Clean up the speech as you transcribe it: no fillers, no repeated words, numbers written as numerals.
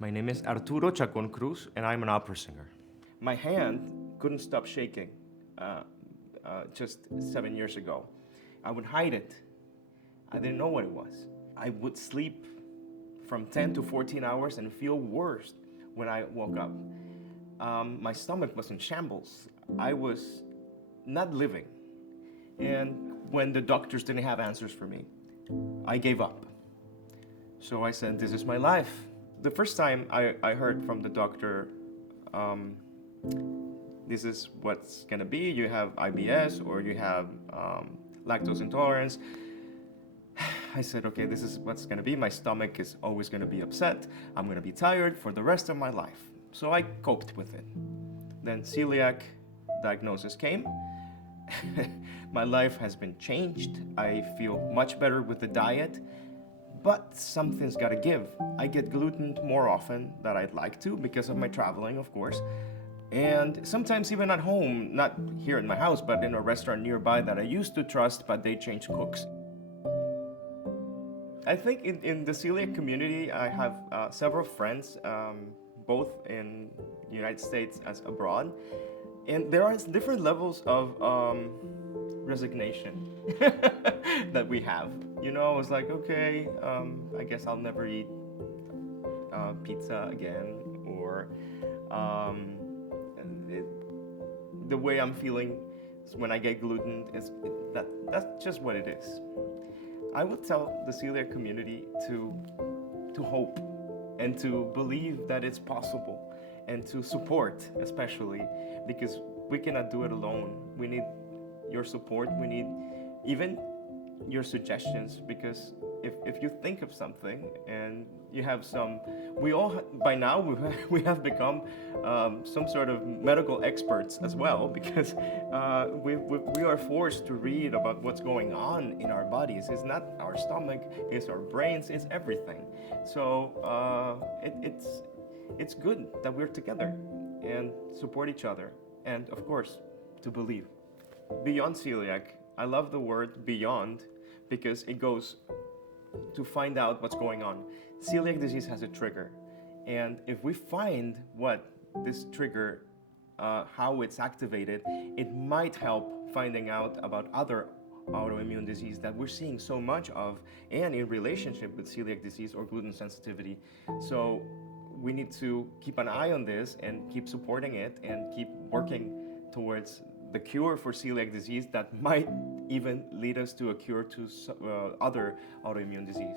My name is Arturo Chacón-Cruz, and I'm an opera singer. My hand couldn't stop shaking just 7 years ago. I would hide it. I didn't know what it was. I would sleep from 10 to 14 hours and feel worse when I woke up. My stomach was in shambles. I was not living. And when the doctors didn't have answers for me, I gave up. So I said, this is my life. The first time I heard from the doctor, this is what's gonna be, you have IBS or you have lactose intolerance. I said, okay, this is what's gonna be. My stomach is always gonna be upset. I'm gonna be tired for the rest of my life. So I coped with it. Then celiac diagnosis came. My life has been changed. I feel much better with the diet, but something's gotta give. I get gluten more often than I'd like to because of my traveling, of course. And sometimes even at home, not here in my house, but in a restaurant nearby that I used to trust, but they changed cooks. I think in the celiac community, I have several friends, both in the United States as abroad. And there are different levels of resignation that we have. You know, it's like, okay, I guess I'll never eat pizza again, or the way I'm feeling when I get gluten that's just what it is. I would tell the celiac community to hope and to believe that it's possible, and to support, especially because we cannot do it alone. We need your support. We need even your suggestions, because if you think of something and you have some, we all by now we have become some sort of medical experts as well, because we are forced to read about what's going on in our bodies. It's not our stomach, it's our brains, it's everything. So it's good that we're together and support each other, and of course to believe. Beyond celiac, I love the word beyond because it goes to find out what's going on. Celiac disease has a trigger, and if we find what this trigger, how it's activated, it might help finding out about other autoimmune disease that we're seeing so much of, and in relationship with celiac disease or gluten sensitivity. So we need to keep an eye on this and keep supporting it and keep working towards the cure for celiac disease that might even lead us to a cure to other autoimmune disease.